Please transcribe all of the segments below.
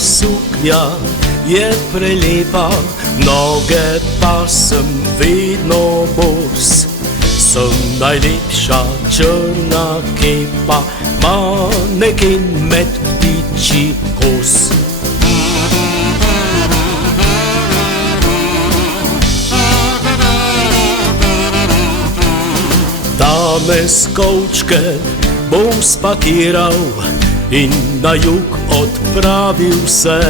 suknia je prelepa, noge pa sem vedno bos. Sem najlepša črna kepa, maneken med ptičji kos. Dame s kovčke bom spakiral in na jug odpravil se.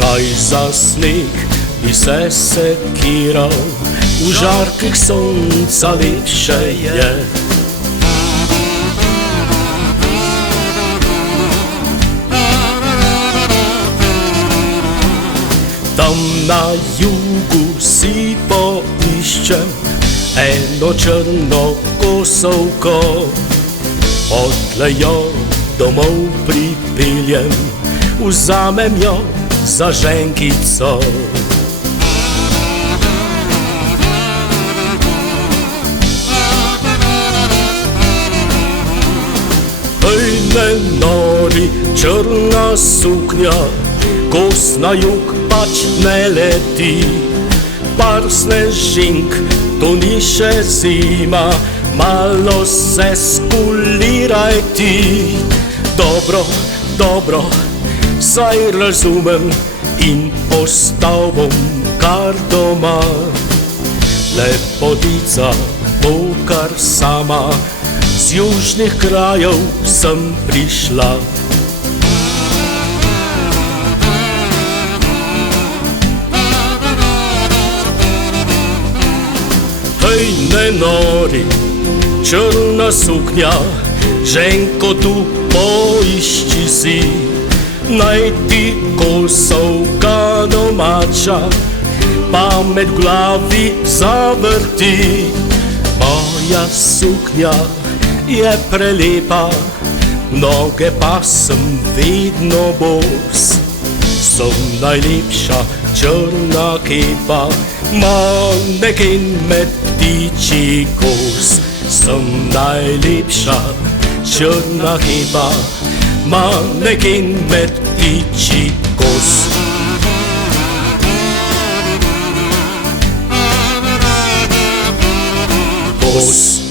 Kaj za sneg bi se sekiral, v žarkih sonca lepše je. Tam na jugu si poiščem eno črno kosovko, odtlej jo domov pripeljem, vzamem jo za ženkico. Hej, ne nori, črna suknja, kos na jug pač ne leti. Par snežink, to ni še zima, malo se skuliraj ti. Dobro, dobro, saj razumem in ostal bom kar doma. Lepotica bo kar sama, z južnih krajev sem prišla. Hej, ne nori, črna suknja, ženko tu poišči si. Naj ti kosovka domača pamet v glavi zavrti. Moja suknja je prelepa, noge pa sem vedno bos. Sem najlepša črna kepa, maneken med ptičji kos. Sem najlepša črna kepa, maneken med ptičji kos. Kos.